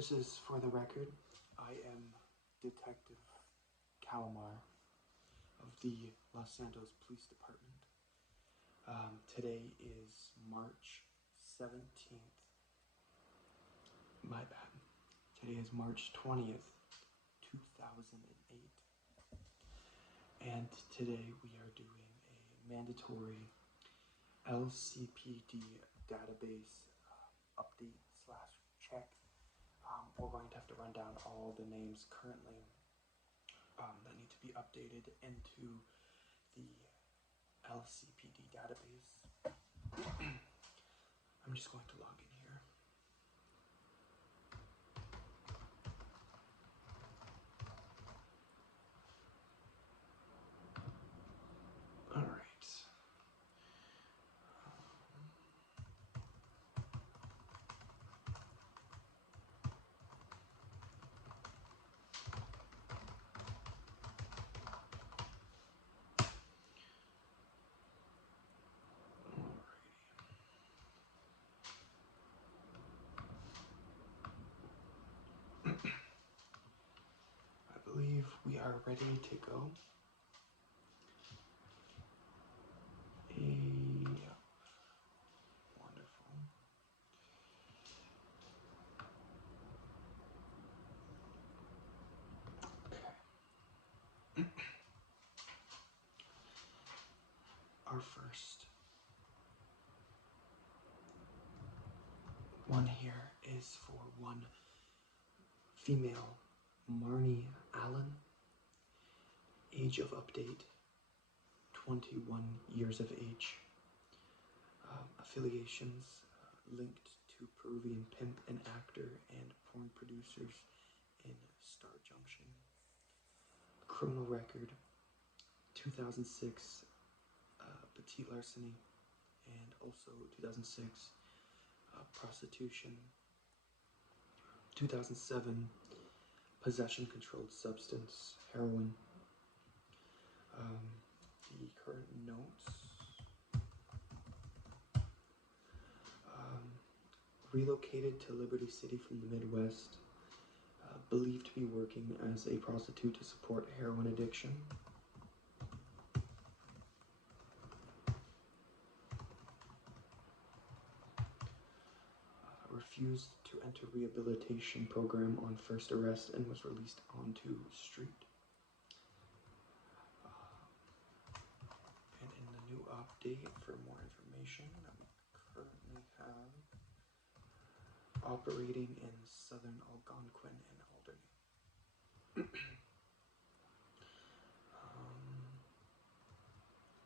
This is for the record. I am Detective Calamar of the Los Santos Police Department. Today is March 17th. My bad. Today is March 20th, 2008. And today we are doing a mandatory LCPD database update / check. We're going to have to run down all the names currently that need to be updated into the LCPD database. I'm just going to log in here. All right. I believe we are ready to go. Wonderful. Okay. Our first one here is for one female, Marnie Allen, age of update, 21 years of age, affiliations linked to Peruvian pimp and actor and porn producers in Star Junction, criminal record, 2006 petite larceny, and also 2006 prostitution, 2007 possession controlled substance, heroin. The current notes, relocated to Liberty City from the Midwest, believed to be working as a prostitute to support heroin addiction. Refused to enter rehabilitation program on first arrest and was released onto street. And in the new update, for more information, that we currently have operating in southern Algonquin and Alderney.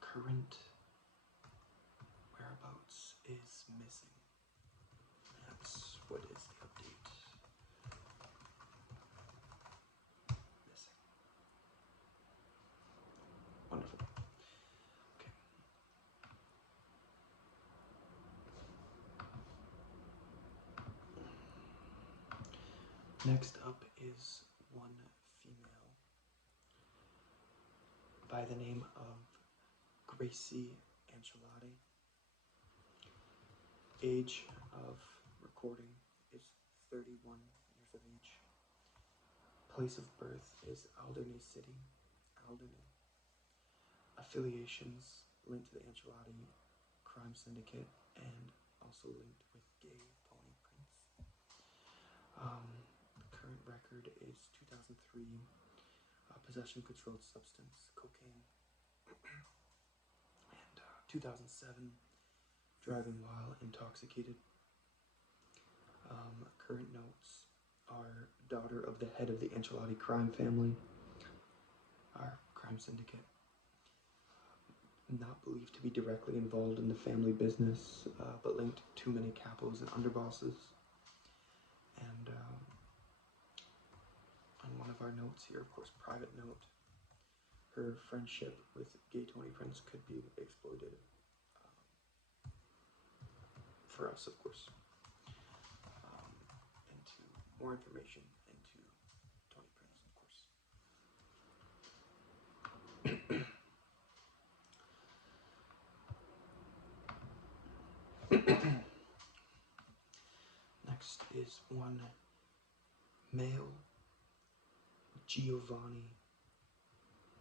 Current whereabouts is missing. That's what is the update. Missing. Wonderful. Okay. Next up is one female by the name of Gracie Ancelotti. Age of recording is 31 years of age. Place of birth is Alderney City, Alderney. Affiliations linked to the Ancelotti crime syndicate and also linked with gay Tony Prince. Current record is 2003 possession of controlled substance, cocaine, and 2007 driving while intoxicated. Current notes are daughter of the head of the Ancelotti crime family, our crime syndicate. Not believed to be directly involved in the family business, but linked to many capos and underbosses. And on one of our notes here, of course, private note, her friendship with gay Tony Prince could be exploited for us, of course. Into more information into Tony Prince, of course. Next is one Male Giovanni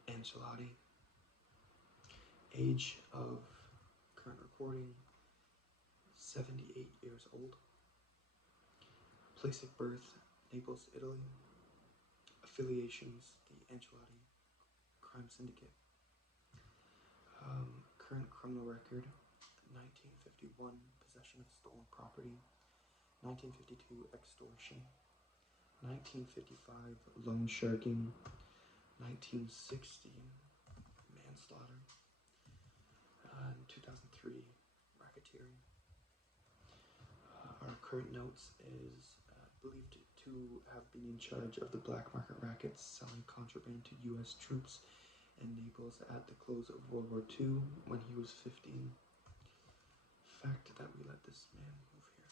Ancelotti. Age of current recording 78 years old. Place of birth Naples, Italy. Affiliations the Ancelotti Crime Syndicate. Current criminal record 1951 possession of stolen property, 1952 extortion, 1955 loan sharking, 1960 manslaughter, and 2003 racketeering. Our current notes is believed to have been in charge of the black market rackets selling contraband to U.S. troops in Naples at the close of World War II when he was 15. Fact that we let this man move here.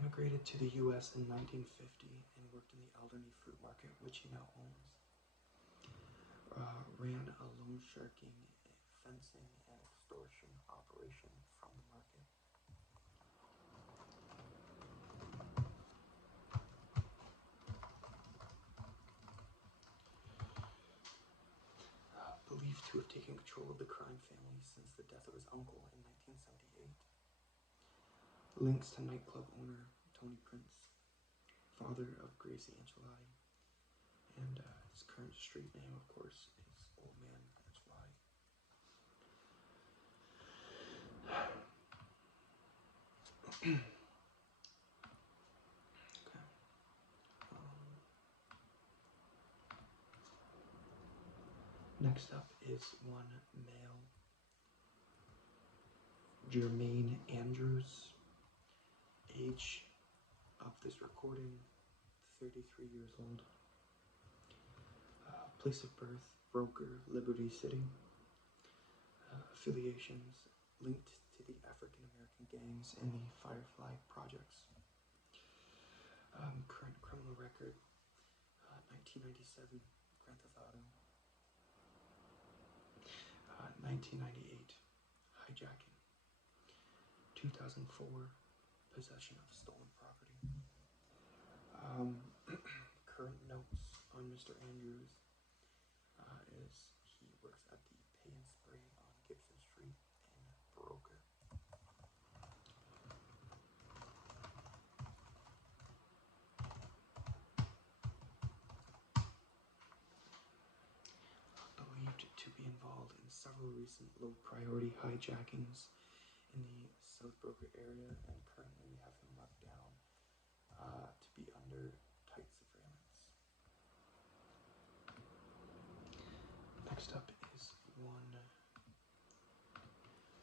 Immigrated to the U.S. in 1950 and worked in the Alderney Fruit Market, which he now owns. Ran a loan sharking, fencing, and extortion operation from the market. Believed to have taken control of the crime family since the death of his uncle in 1978. Links to nightclub owner Tony Prince, father of Gracie Ancelotti, and his current street name, of course, is Old Man Ancelotti. Okay. Next up is one male, Jermaine Andrews. Age of this recording, 33 years old. Place of birth, Broker, Liberty City. Affiliations, linked to the African American gangs in the Firefly projects. Current criminal record, 1997 Grand Theft Auto. 1998 hijacking. 2004 possession of stolen property. Current notes on Mr. Andrews is he works at the Pay and Spray on Gibson Street in Broker. Believed to be involved in several recent low-priority hijackings in the South Broker area, and currently we have him marked down to be under tight surveillance. Next up is one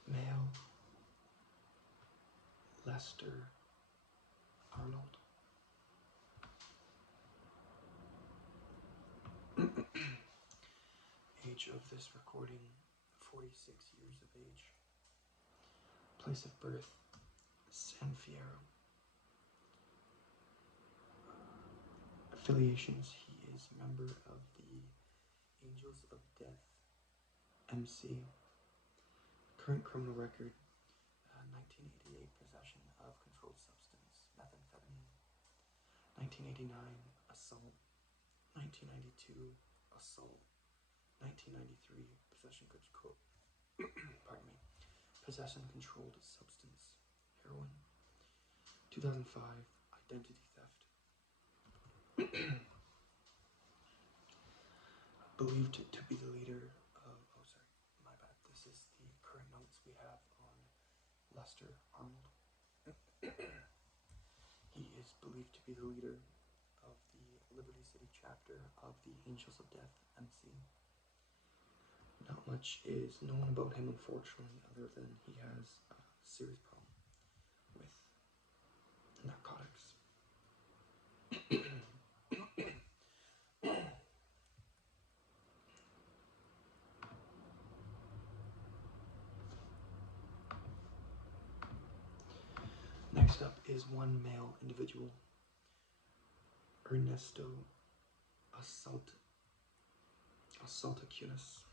male, Lester Arnold. Age of this recording, 46 years of age. Place of birth, San Fierro. Affiliations, he is a member of the Angels of Death, MC. Current criminal record, 1988 possession of controlled substance, methamphetamine. 1989 assault. 1992 assault. 1993 possession controlled substance, heroin. 2005 identity theft. Believed to be the leader of, this is the current notes we have on Lester Arnold. He is believed to be the leader of the Liberty City chapter of the Angels of Death, MC. Not much is known about him, unfortunately, other than he has a serious problem with narcotics. Next up is one male individual, Ernesto Assaltacunas.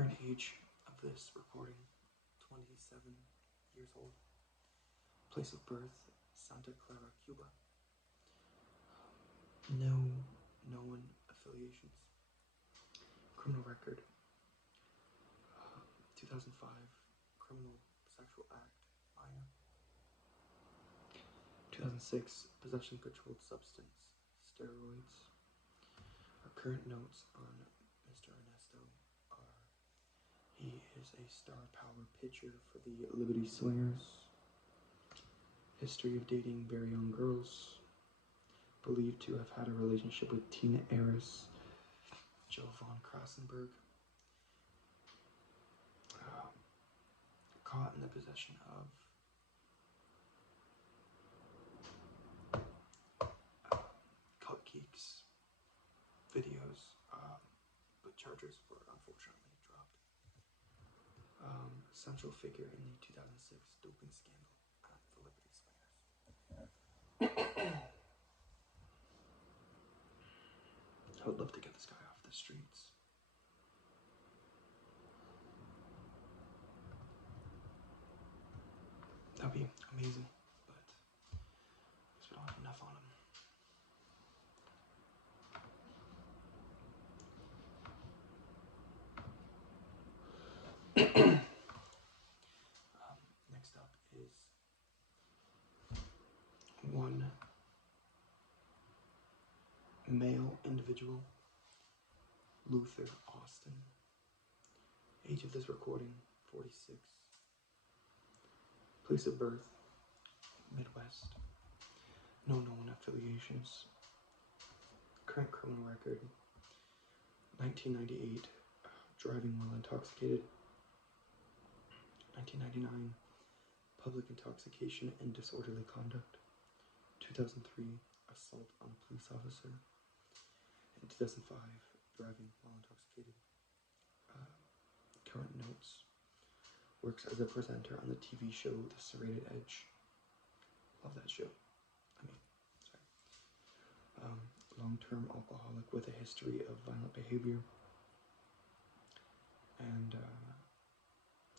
Current age of this recording, 27 years old. Place of birth, Santa Clara, Cuba. No known affiliations. Criminal record, 2005 criminal sexual act, minor. 2006 possession of controlled substance, steroids. Our current notes on Mr. Ernesto are: he is a star power pitcher for the Liberty Swingers. History of dating very young girls. Believed to have had a relationship with Tina Eris, Jill von Krassenberg. Caught in the possession of Cult Geeks videos, but charges were unfortunately dropped. Central figure in the 2006 doping scandal at the Liberty Swingers. I would love to get this guy off the streets. That'd be amazing, but I guess we don't have enough on him. Next up is one male individual, Luther Austin. Age of this recording, 46. Place of birth, Midwest. No known affiliations. Current criminal record, 1998, driving while intoxicated. 1999, public intoxication and disorderly conduct. 2003, assault on a police officer. And 2005, driving while intoxicated. Current notes. Works as a presenter on the TV show The Serrated Edge. Love that show. Long-term alcoholic with a history of violent behavior. And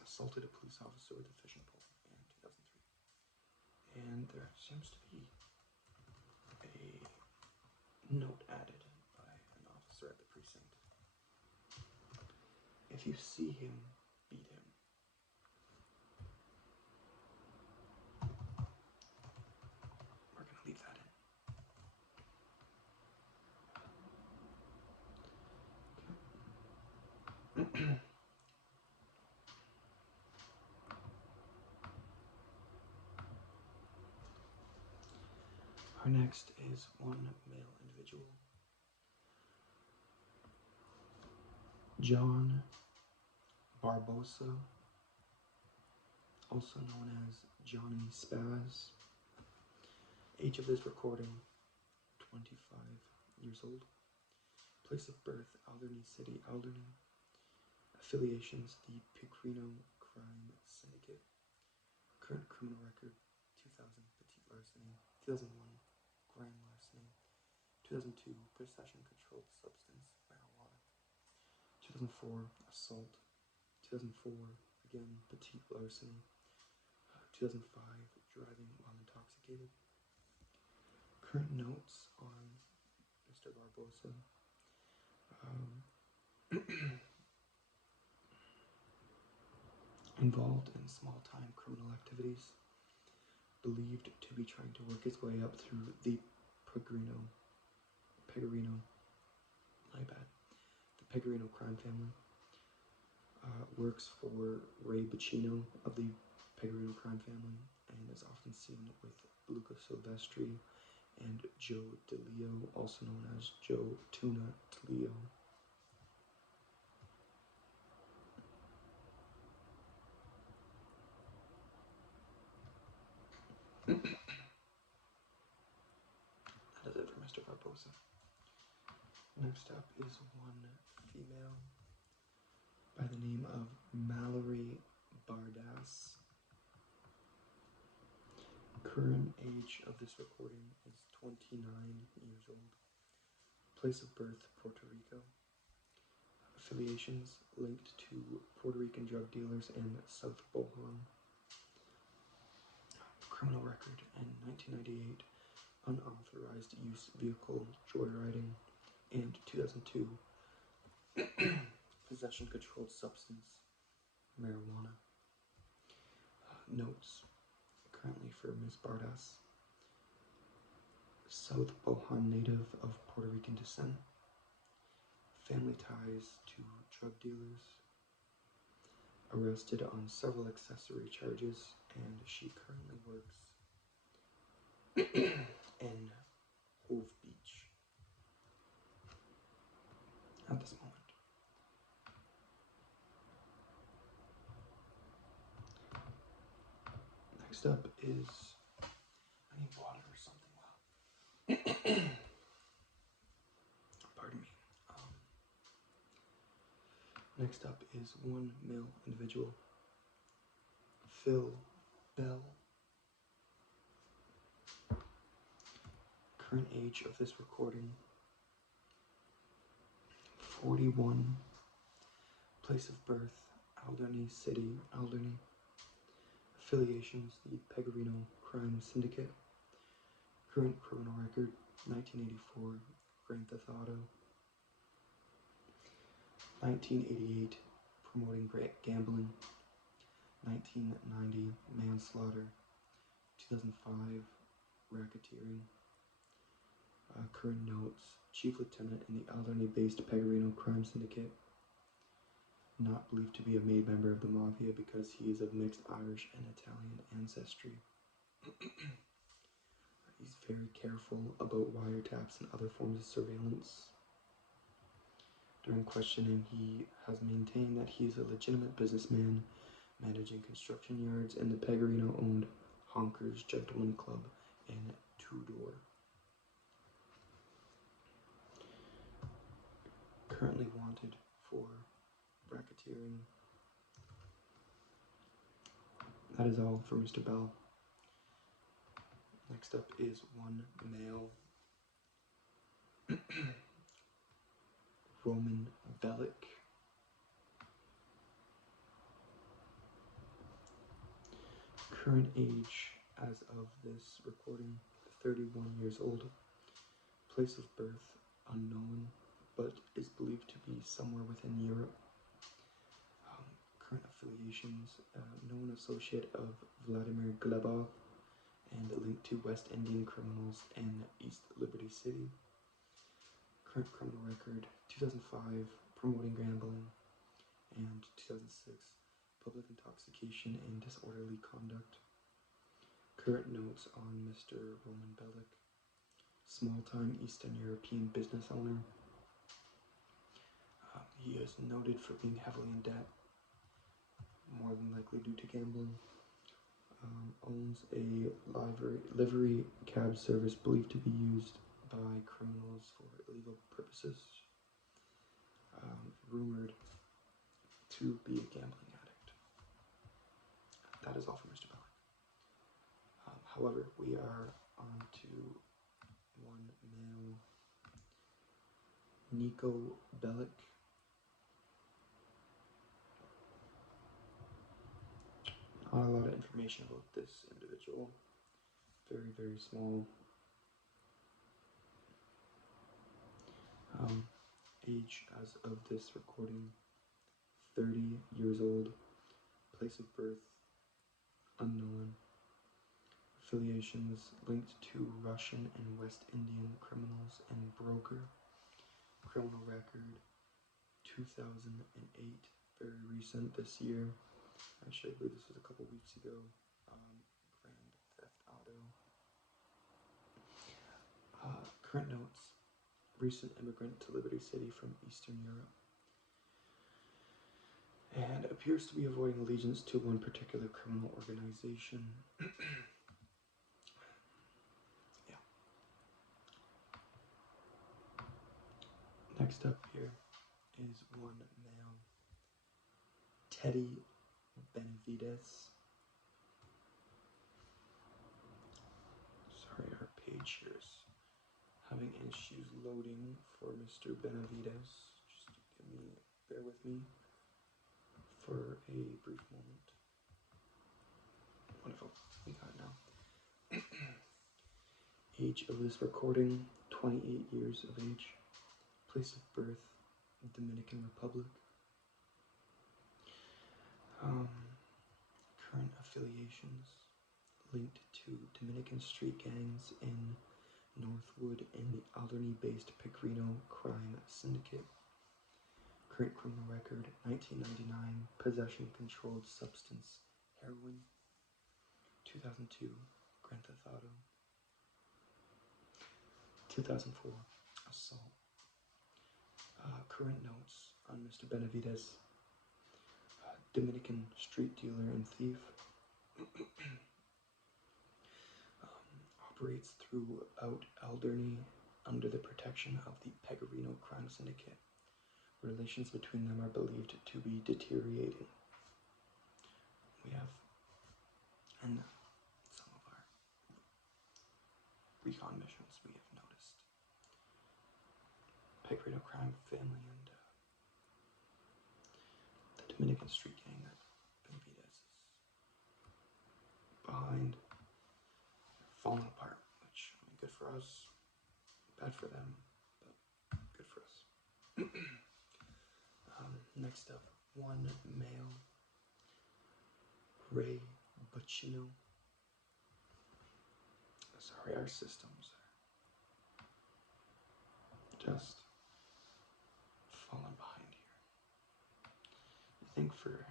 assaulted a police officer with a fishing pole in 2003. And there seems to be a note added by an officer at the precinct. If you see him, beat him. We're gonna leave that in. Our next is one male individual, John Barbosa, also known as Johnny Spaz. Age of this recording, 25 years old. Place of birth, Alderney City, Alderney. Affiliations, the Pecorino Crime Syndicate. Current criminal record, 2000, petite larceny. 2001, grand larceny. 2002, possession of controlled substance, marijuana. 2004, assault. 2004, again, petite larceny. 2005, driving while intoxicated. Current notes on Mr. Barbosa. Involved in small-time criminal activities. Believed to be trying to work his way up through the Pecorino, my bad, the Pecorino crime family. Works for Ray Bacino of the Pecorino crime family and is often seen with Luca Silvestri and Joe DeLeo, also known as Joe Tuna DeLeo. That is it for Mr. Barbosa. Next up is one female by the name of Mallory Bardas. Current age of this recording is 29 years old. Place of birth, Puerto Rico. affiliations linked to Puerto Rican drug dealers in South Bohan. Criminal record in 1998, unauthorized use vehicle joyriding, and 2002, possession controlled substance, marijuana. Notes currently for Ms. Bardas. South Bohan native of Puerto Rican descent. Family ties to drug dealers. Arrested on several accessory charges, and she currently works in Hove Beach at this moment. Next up is, I need water or something. Well, pardon me. Next up is one male individual, Phil Bell. Current age of this recording, 41. Place of birth, Alderney City, Alderney. Affiliations, the Pecorino Crime Syndicate. Current criminal record, 1984, Grand Theft Auto. 1988, promoting gambling. 1990, manslaughter. 2005, racketeering. Current notes, Chief Lieutenant in the Alderney-based Pecorino Crime Syndicate. Not believed to be a made member of the Mafia because he is of mixed Irish and Italian ancestry. He's very careful about wiretaps and other forms of surveillance. During questioning, he has maintained that he is a legitimate businessman managing construction yards in the Pecorino-owned Honkers Gentleman Club in Tudor. Currently wanted for racketeering. That is all for Mr. Bell. Next up is one male, Roman Bellic. Current age as of this recording, 31 years old. Place of birth, unknown, but is believed to be somewhere within Europe. Current affiliations, known associate of Vladimir Glebov and linked to West Indian criminals in East Liberty City. Current criminal record, 2005, promoting gambling, and 2006, public intoxication and disorderly conduct. Current notes on Mr. Roman Bellic, small-time Eastern European business owner. He is noted for being heavily in debt, more than likely due to gambling. Owns a livery cab service believed to be used by criminals for illegal purposes. Rumored to be a gambling addict. That is all for Mr. Bellic. However, we are on to one male, Nico Bellic. Not a lot of information about this individual. Very, very small. Age as of this recording, 30 years old. Place of birth, unknown. Affiliations linked to Russian and West Indian criminals and broker. Criminal record, 2008, very recent this year. Actually, I believe this was a couple weeks ago. Grand Theft Auto. Current notes, recent immigrant to Liberty City from Eastern Europe. And appears to be avoiding allegiance to one particular criminal organization. Yeah. Next up here is one male, Teddy Benavides. Sorry, our page here is having issues loading for Mr. Benavides. Just give me bear with me for a brief moment. Wonderful, we got it now. Age of this recording, 28 years of age. Place of birth, Dominican Republic. Current affiliations, linked to Dominican street gangs in Northwood and the Alderney-based Pecorino crime syndicate. Current criminal record, 1999, possession of controlled substance, heroin. 2002, Grand Theft Auto. 2004, assault. Current notes on Mr. Benavides, Dominican street dealer and thief. Operates throughout Alderney under the protection of the Pecorino crime syndicate. Relations between them are believed to be deteriorating. We have, and some of our recon missions, we have noticed Pecorino crime family and the Dominican street gang that Benavides is behind, falling apart, which, I mean, good for us, bad for them, but good for us. Next up, one male, Ray Bacino. Sorry, our systems are just falling behind here. I think for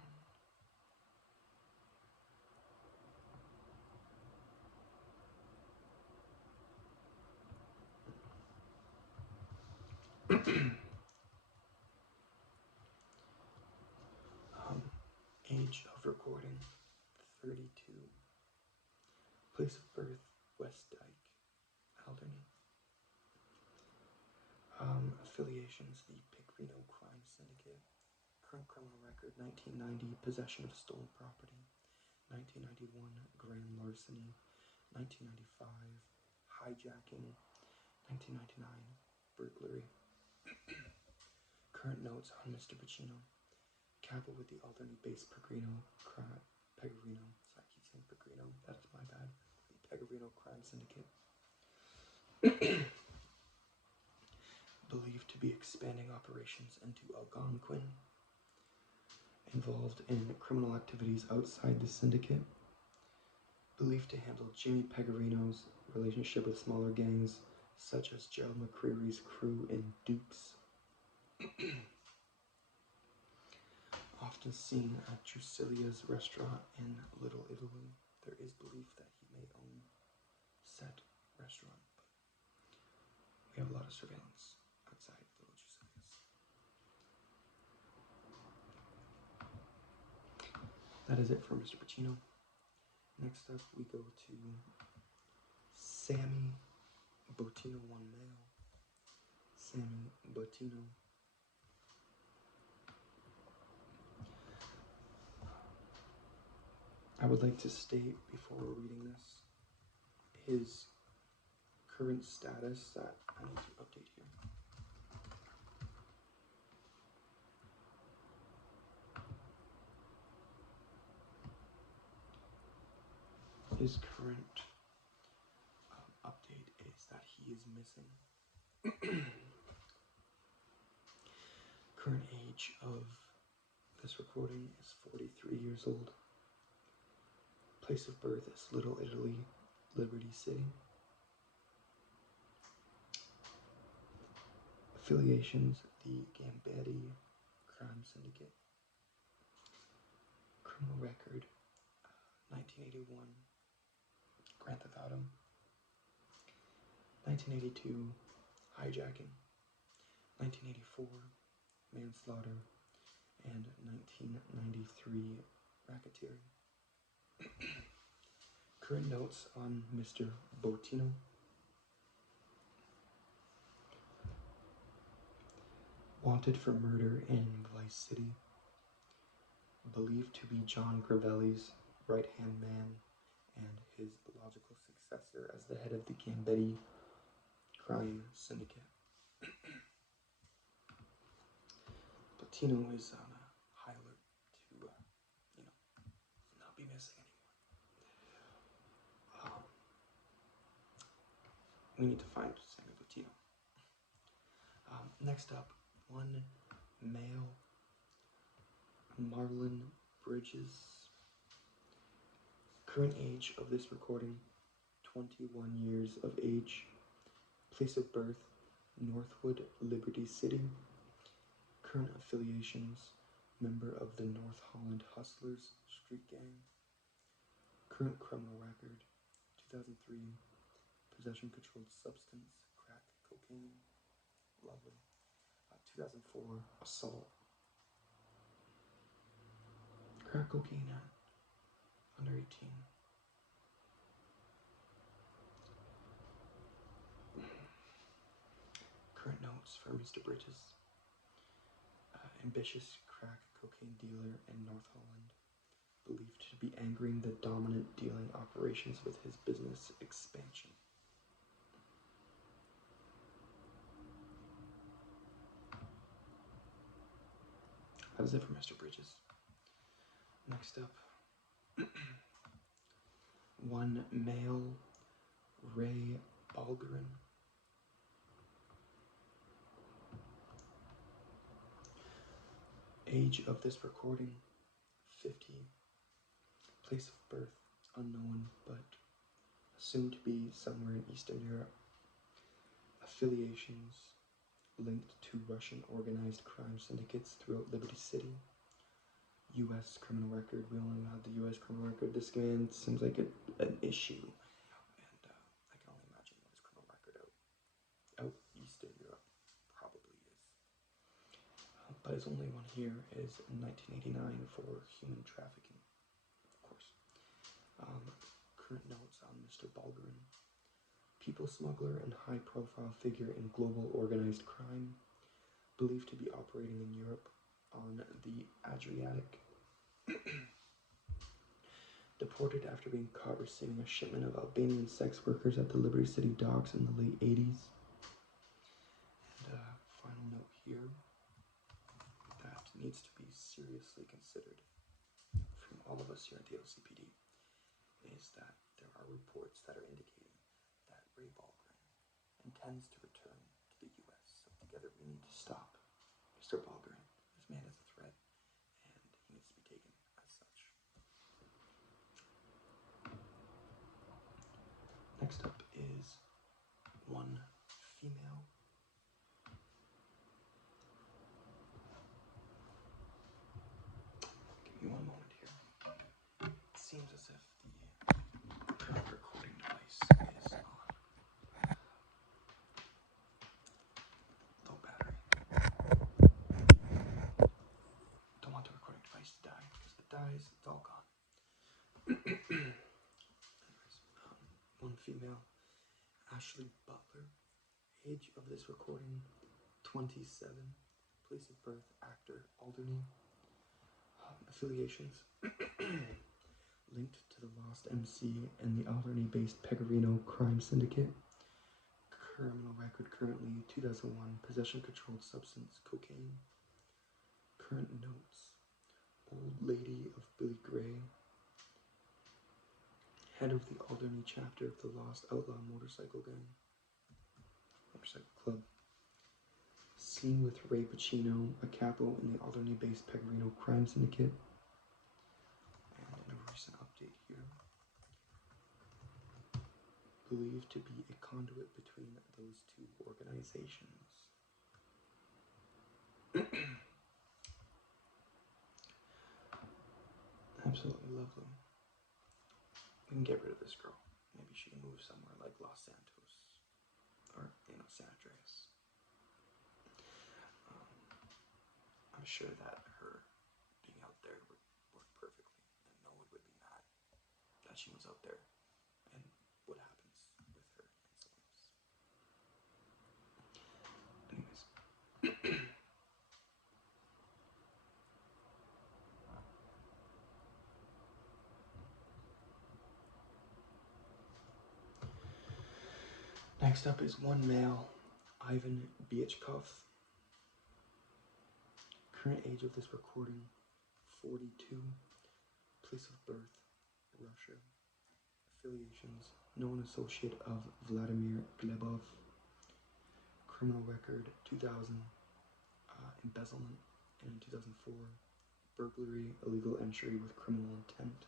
age of recording, 32. Place of birth, West Dyke, Alderney. Affiliations, the Pecorino crime syndicate. Current criminal record, 1990, possession of stolen property. 1991, grand larceny. 1995, hijacking. 1999, burglary. Current notes on Mr. Bacino. Capo with the Alderney-based Pecorino, so I keep saying Pecorino, that's my bad. The Pecorino crime syndicate. Believed to be expanding operations into Algonquin. Involved in criminal activities outside the syndicate. Believed to handle Jimmy Pecorino's relationship with smaller gangs, such as Gerald McCreary's crew in Dukes. Often seen at Drusilia's restaurant in Little Italy. There is belief that he may own said restaurant, but we have a lot of surveillance outside Little Drusilia's. That is it for Mr. Bacino. Next up, we go to Sammy Botino, one male. Sammy Botino. I would like to state before reading this his current status that I need to update here. His current update is that he is missing. Current age of this recording is 43 years old. Place of birth is Little Italy, Liberty City. Affiliations, the Gambetta crime syndicate. Criminal record, 1981, Grand Theft Auto. 1982, hijacking. 1984, manslaughter. And 1993, racketeering. Current notes on Mr. Botino. Wanted for murder in Vice City. Believed to be John Gravelli's right-hand man and his logical successor as the head of the Gambetta crime syndicate. Tino is on a high alert to, not be missing anymore. We need to find Samuel Latino. Next up, one male, Marlon Bridges. Current age of this recording, 21 years of age. Place of birth, Northwood, Liberty City. Current affiliations, member of the North Holland Hustlers Street Gang. Current criminal record, 2003, possession controlled substance, crack cocaine. Lovely. 2004, assault. Crack cocaine at under 18. Current notes for Mr. Bridges. Ambitious crack cocaine dealer in North Holland, believed to be angering the dominant dealing operations with his business expansion. That was it for Mr. Bridges. Next up, one male, Ray Balgarin. Age of this recording, 50. Place of birth, unknown, but assumed to be somewhere in Eastern Europe. Affiliations, linked to Russian organized crime syndicates throughout Liberty City. U.S. criminal record. We only have the U.S. criminal record. This man seems like an issue, and I can only imagine what his criminal record out Eastern Europe probably is. But his only one here is 1989 for human trafficking, of course. Current notes on Mr. Balgarin. People smuggler and high-profile figure in global organized crime, believed to be operating in Europe on the Adriatic. Deported after being caught receiving a shipment of Albanian sex workers at the Liberty City docks in the late 80s. And final note here that needs to be seriously considered from all of us here at the LCPD is that there are reports that are indicating that Ray Balgren intends to return to the U.S. So together we need to stop Mr. Balgren. This man is a threat, and he needs to be taken as such. Next up is one female. Give me one moment here. It seems as if the current recording device is on low battery. Don't want the recording device to die, because if it dies, it's all gone. Anyways, one female, Ashley Butler. Age of this recording, 27. Place of birth, actor, Alderney. Affiliations, linked to the Lost MC and the Alderney-based Pecorino crime syndicate. Criminal record currently 2001, possession controlled substance, cocaine. Current notes, old lady of Billy Gray. Head of the Alderney chapter of the Lost Outlaw Motorcycle Club. Seen with Ray Pacino, a capo in the Alderney-based Pecorino crime syndicate. And in a recent update here, believed to be a conduit between those two organizations. Absolutely lovely. We can get rid of this girl. Maybe she can move somewhere like Los Santos or, San Andreas. I'm sure that her being out there would work perfectly, and no one would be mad that she was out there and what happens with her and someone else. Anyways. Next up is one male, Ivan Biechkov. Current age of this recording, 42. Place of birth, Russia. Affiliations, known associate of Vladimir Glebov. Criminal record, 2000. Embezzlement in 2004. Burglary, illegal entry with criminal intent.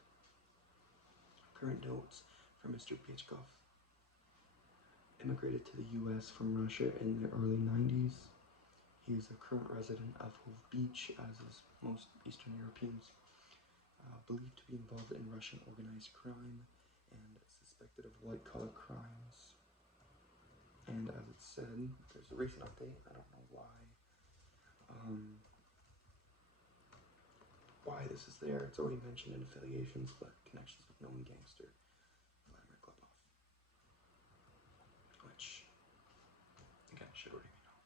Current notes for Mr. Pichkov. Immigrated to the U.S. from Russia in the early 90s. He is a current resident of Hove Beach, as is most Eastern Europeans. Believed to be involved in Russian organized crime and suspected of white-collar crimes. And as it said, there's a recent update. I don't know why this is there. It's already mentioned in affiliations, but connections with known gangster Vladimir Glebov, which again should already be known.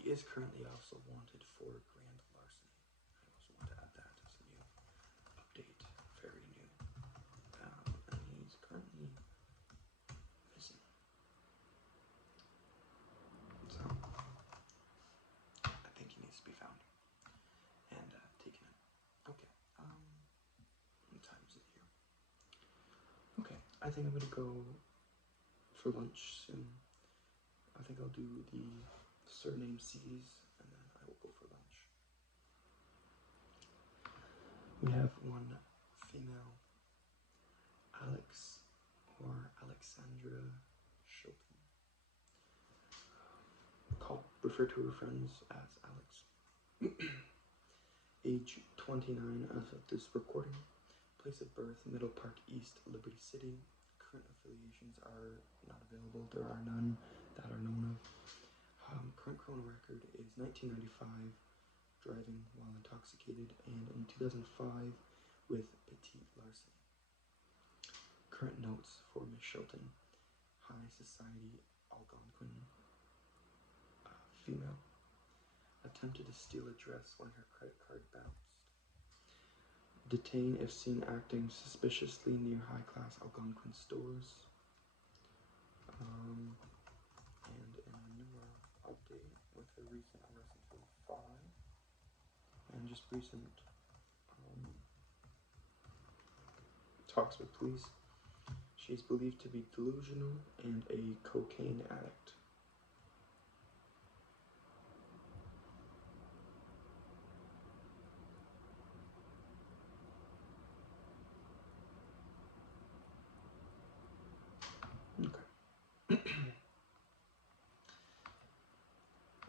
He is currently also wanted for grand larceny. I also want to add that as a new update, very new. And he's currently missing. So I think he needs to be found and taken in. Okay. What time is it here? Okay, I think I'm gonna go for lunch soon. I think I'll do the surname C's and then I will go for lunch. We have one female, Alex or Alexandra Shilton. Refer to her friends as Alex. Age 29 as of this recording. Place of birth, Middle Park East, Liberty City. Current affiliations are not available. There are none that are known of. Current criminal record is 1995, driving while intoxicated, and in 2005 with petite larceny. Current notes for Miss Shilton: high society Algonquin female. Attempted to steal a dress when her credit card bounced. Detain if seen acting suspiciously near high-class Algonquin stores. And in a newer update with her recent arrest in 2005 and just recent talks with police, she's believed to be delusional and a cocaine addict. Okay.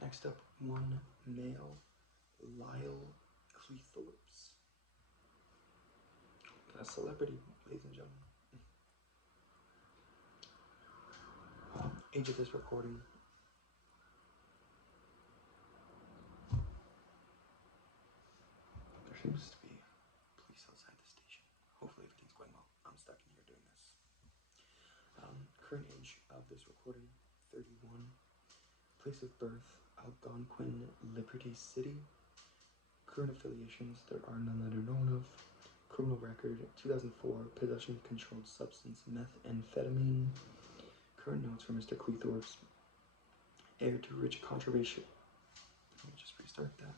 Next up, one male, Lyle Cleethorpes. A celebrity, ladies and gentlemen. Age of this recording, there seems to be police outside the station. Hopefully everything's going well. I'm stuck in here doing this. Current age of this recording, 31. Place of birth, Algonquin, Liberty City. Current affiliations, there are none that are known of. Criminal record, 2004, possession of controlled substance, methamphetamine. Current notes for Mr. Cleethorpes: heir to rich controversial. Let me just restart that.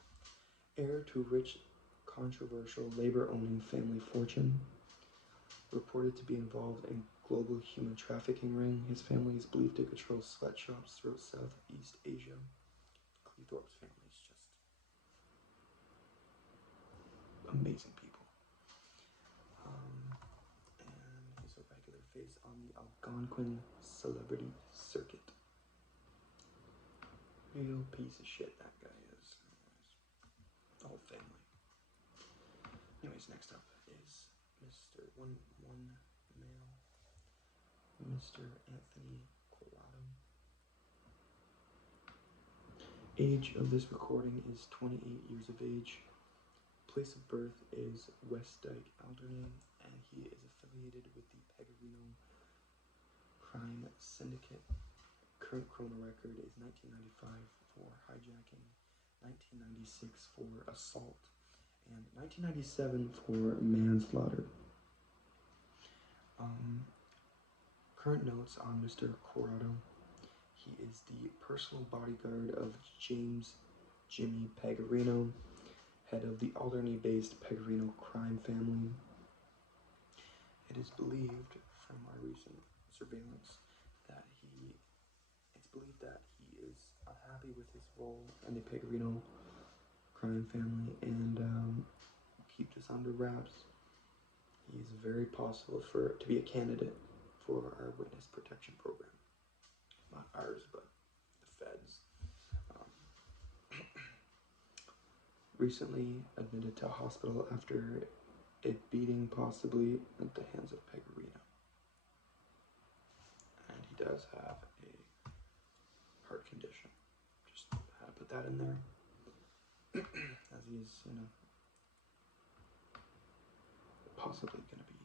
Heir to rich, controversial, labor-owning family fortune. Reported to be involved in global human trafficking ring. His family is believed to control sweatshops throughout Southeast Asia. Cleethorpes' family is just amazing people. And he's a regular face on the Algonquin celebrity circuit. Real piece of shit that guy is. The whole family. Anyways, next up is Mr. One male, Mr. Anthony Corrado. Age of this recording is 28 years of age. Place of birth is West Dyke, Alderney, and he is affiliated with the Pegarino Crime Syndicate. Current criminal record is 1995 for hijacking, 1996 for assault, and 1997 for manslaughter. Current notes on Mr. Corrado: he is the personal bodyguard of James Jimmy Pegarino. head of the Alderney-based Pecorino crime family. It is believed from our recent surveillance that it's believed that he is unhappy with his role in the Pecorino crime family and keep this under wraps. He's very possible to be a candidate for our witness protection program. Not ours, but the feds. Recently admitted to a hospital after a beating, possibly at the hands of Pecorino. And he does have a heart condition. Just had to put that in there. As he is, possibly going to be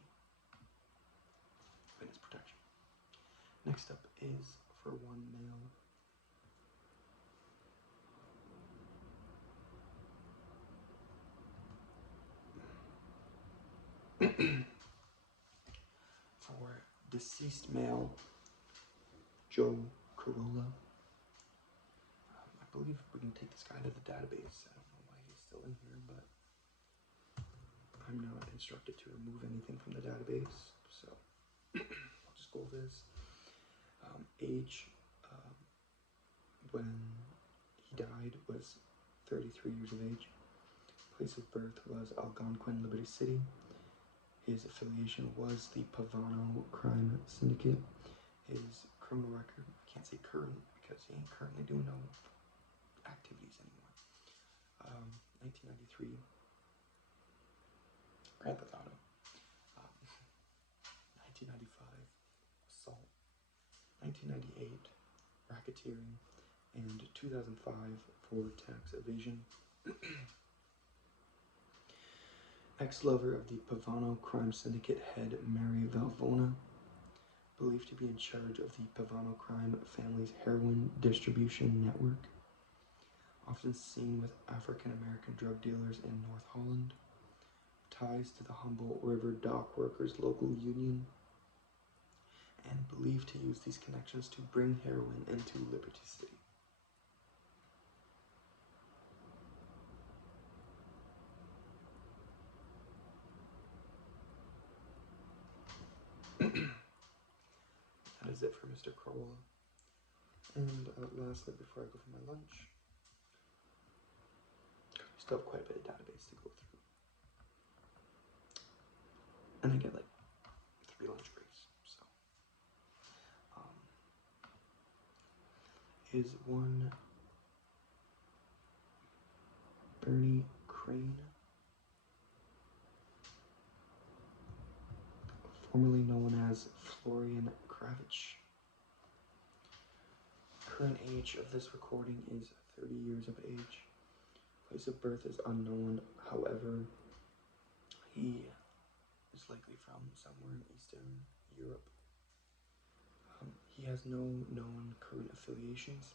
witness protection. Next up is for one male. For deceased male Joe Corolla. I believe we can take this guy to the database. I don't know why he's still in here, but I'm not instructed to remove anything from the database, so I'll just go over this. Age when he died was 33 years of age. Place of birth was Algonquin, Liberty City. His affiliation was the Pavano Crime Syndicate. His criminal record, I can't say current because he ain't currently doing no activities anymore. 1993, Grand Theft Auto. 1995, assault. 1998, racketeering. And 2005 for tax evasion. Ex-lover of the Pavano Crime Syndicate head Mary Valvona, believed to be in charge of the Pavano crime family's heroin distribution network, often seen with African-American drug dealers in North Holland, ties to the Humboldt River Dock Workers Local Union, and believed to use these connections to bring heroin into Liberty City. That is it for Mr. Corolla. And lastly, before I go for my lunch, still have quite a bit of database to go through. And I get like 3 lunch breaks, so. Is one Bernie Crane, formerly known as Florian Kravitz. Current age of this recording is 30 years of age. Place of birth is unknown, however, he is likely from somewhere in Eastern Europe. He has no known current affiliations.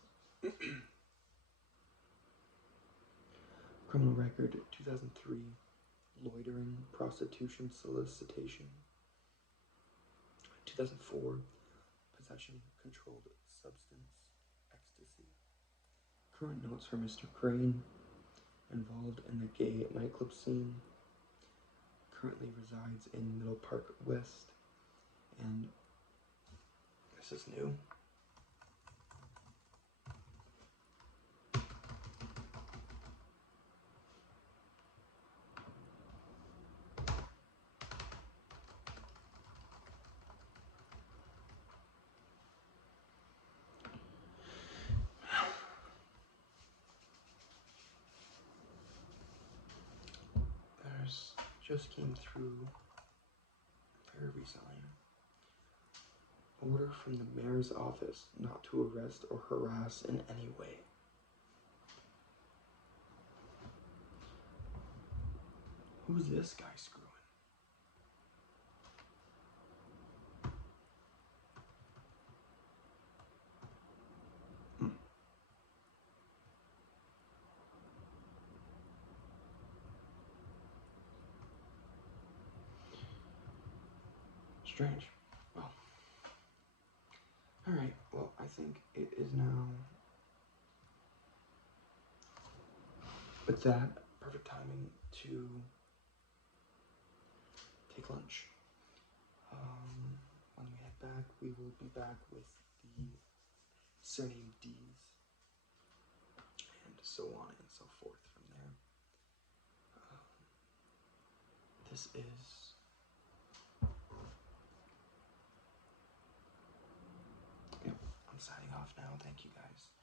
Criminal record, 2003, loitering, prostitution, solicitation. 2004, possession, controlled substance, ecstasy. Current notes for Mr. Crane, involved in the gay nightclub scene, currently resides in Middle Park West, and this is new. Just came through very recently. Order from the mayor's office not to arrest or harass in any way. Who's this guy screwing? Strange. Well, alright, well, I think it is now. With that, perfect timing to take lunch. When we head back, we will be back with the surname D's, and so on and so forth from there. This is I'm signing off now. Thank you guys.